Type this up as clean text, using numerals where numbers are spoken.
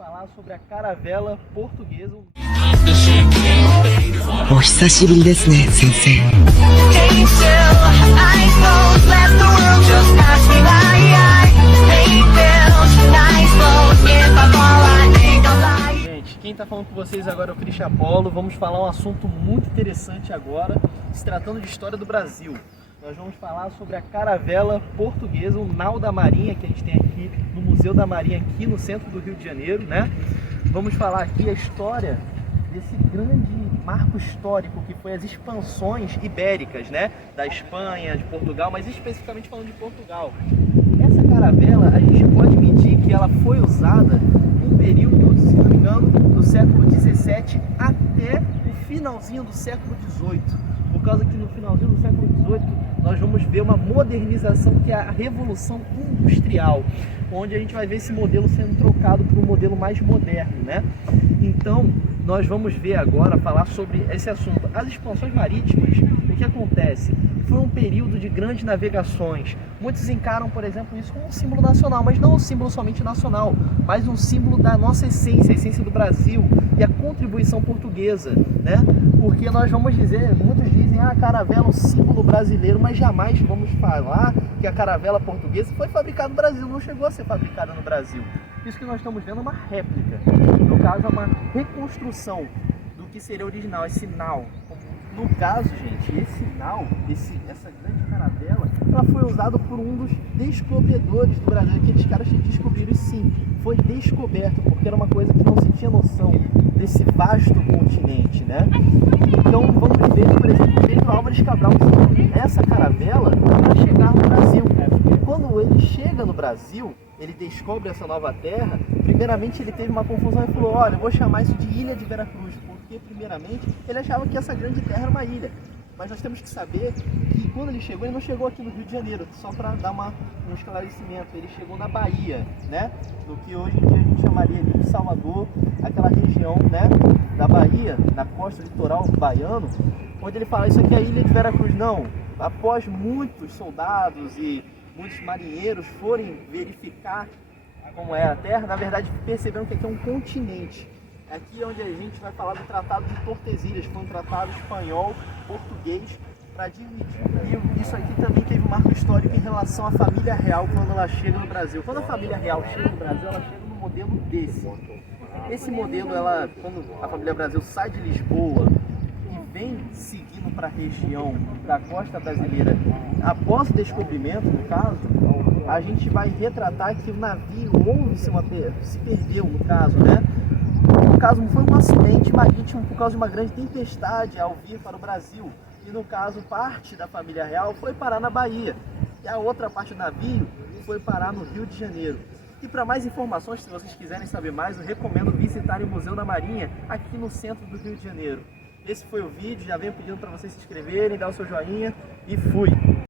falar sobre a caravela portuguesa. お久しぶりですね、先生。Gente, quem está falando com vocês agora é o Christian Apolo. Vamos falar um assunto muito interessante agora, se tratando de história do Brasil. Nós vamos falar sobre a caravela portuguesa, o nau da Marinha, que a gente tem aqui no Museu da Marinha, aqui no centro do Rio de Janeiro, né? Vamos falar aqui a história desse grande marco histórico que foi as expansões ibéricas, né? Da Espanha, de Portugal, mas especificamente falando de Portugal. Essa caravela, a gente pode medir que ela foi usada no período, se não me engano, do século XVII até o finalzinho do século XVIII. Por causa que no finalzinho do século XVIII nós vamos ver uma modernização, que é a Revolução Industrial, onde a gente vai ver esse modelo sendo trocado por um modelo mais moderno, né? Então, nós vamos ver agora, falar sobre esse assunto. As expansões marítimas, o que acontece? Foi um período de grandes navegações. Muitos encaram, por exemplo, isso como um símbolo nacional, mas não um símbolo somente nacional, mas um símbolo da nossa essência, a essência do Brasil e a contribuição portuguesa, né? Porque nós vamos dizer, muitos dizem, a caravela é um símbolo brasileiro, mas jamais vamos falar que a caravela portuguesa foi fabricada no Brasil, não chegou a ser fabricada no Brasil. Isso que nós estamos vendo é uma réplica, no caso é uma reconstrução do que seria original, esse nau. No caso, gente, esse nau, essa grande caravela, ela foi usada por um dos descobridores do Brasil. Aqueles caras que descobriram, e sim, foi descoberto, porque era uma coisa que não se tinha noção desse vasto continente, né? Então vamos ver, por exemplo, Pedro Álvares Cabral, essa caravela para chegar no Brasil. Quando ele chega no Brasil, ele descobre essa nova terra. Primeiramente ele teve uma confusão e falou, olha, eu vou chamar isso de Ilha de Veracruz, porque primeiramente ele achava que essa grande terra era uma ilha. Mas nós temos que saber que quando ele não chegou aqui no Rio de Janeiro, só para dar um esclarecimento, ele chegou na Bahia, né? No que hoje em dia a gente chamaria de Salvador, aquela região, né, da Bahia, na costa litoral baiano, onde ele fala, isso aqui é a Ilha de Veracruz. Não, após muitos soldados e muitos marinheiros forem verificar como é a terra, na verdade perceberam que aqui é um continente. Aqui é onde a gente vai falar do Tratado de Tordesilhas, que foi um tratado espanhol-português para dividir. E isso aqui também teve um marco histórico em relação à família real quando ela chega no Brasil. Quando a família real chega no Brasil, ela chega no modelo desse. Esse modelo, quando a família Brasil sai de Lisboa e vem seguindo para a região da costa brasileira, após o descobrimento, no caso, a gente vai retratar que o navio se perdeu, no caso, né? No caso, foi um acidente marítimo por causa de uma grande tempestade ao vir para o Brasil. E no caso, parte da família real foi parar na Bahia. E a outra parte do navio foi parar no Rio de Janeiro. E para mais informações, se vocês quiserem saber mais, eu recomendo visitarem o Museu da Marinha, aqui no centro do Rio de Janeiro. Esse foi o vídeo, já venho pedindo para vocês se inscreverem, dar o seu joinha e fui!